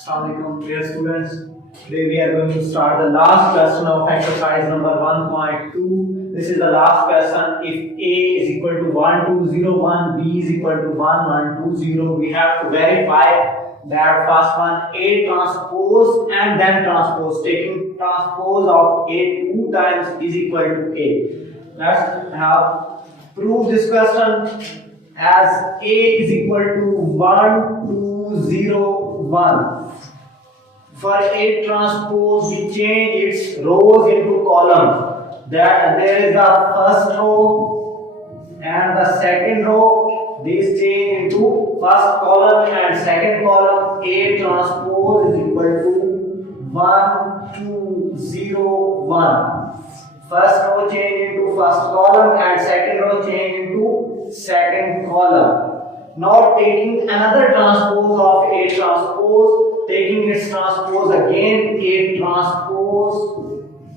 Assalamualaikum dear students. Today we are going to start the last question of exercise number 1.2. This is the last question. If A is equal to 1201, B is equal to 1120, we have to verify that first one A transpose and then transpose. Taking transpose of A two times is equal to A. Let's have prove this question as A is equal to 1201. For A transpose, we change its rows into columns. That there is the first row and the second row. These change into first column and second column. A transpose is equal to 1201. First row change into first column and second row change into second column. Now taking another transpose of A transpose, taking its transpose again, A transpose,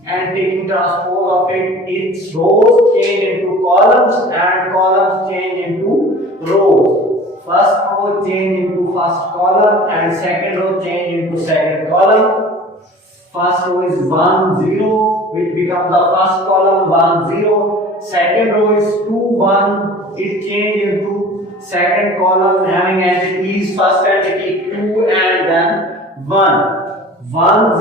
and taking transpose of it, its rows change into columns and columns change into rows. First row change into first column and second row change into second column. First row is 10, which becomes the first column 10. Second row is 21, it changes into second column having entities, first entity 2 and then 1. 10,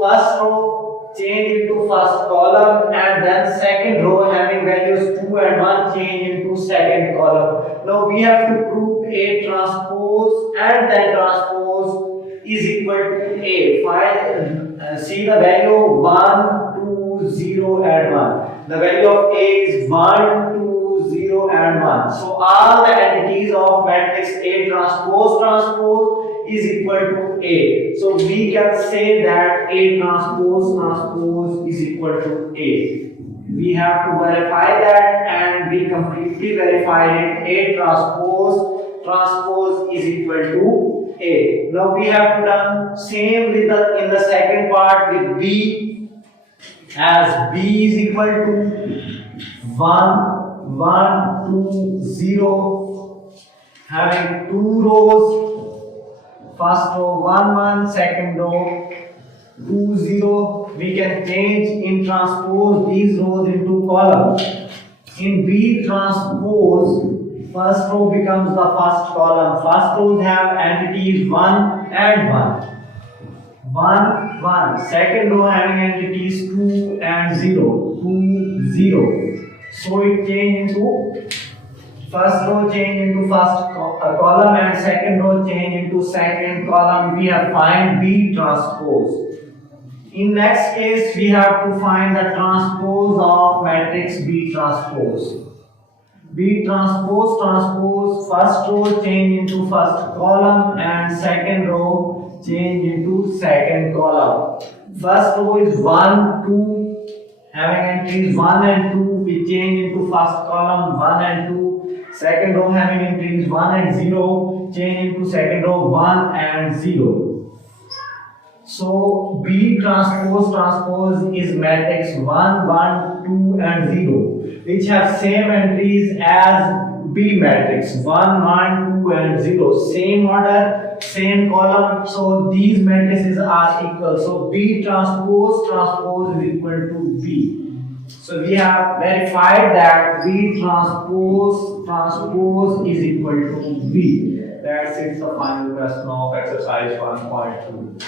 first row change into first column and then second row having values 2 and 1 change into second column. Now we have to prove A transpose and then transpose is equal to A. See the value 1, 2, 0 and 1. The value of A is 1, 2, 0 and 1. So all the entities of matrix A transpose is equal to A. So we can say that A transpose is equal to A. We have to verify that and we completely verified it. A transpose is equal to A. Now we have to done same with in the second part with B, as B is equal to 1, 1, 2, 0, having two rows. First row 1, 1, second row 2, 0. We can change in transpose these rows into columns. In B transpose, first row becomes the first column. First rows have entities 1 and 1. 1, 1. Second row having entities 2 and 0. 2, 0. So it change into first row change into first column and second row change into second column. We have find B transpose. In next case, we have to find the transpose of matrix B transpose. B transpose, first row change into first column and second row change into second column. First row is 1, 2, having entries 1 and 2, we change into first column 1 and 2. Second row having entries 1 and 0, change into second row 1 and 0. So B transpose is matrix 1, 1, 2 and 0, which have same entries as B matrix 1, 1, 2 and 0. Same order, same column. So these matrices are equal. So B transpose is equal to B. So we have verified that B transpose is equal to B. That's it, the final question of exercise 1.2.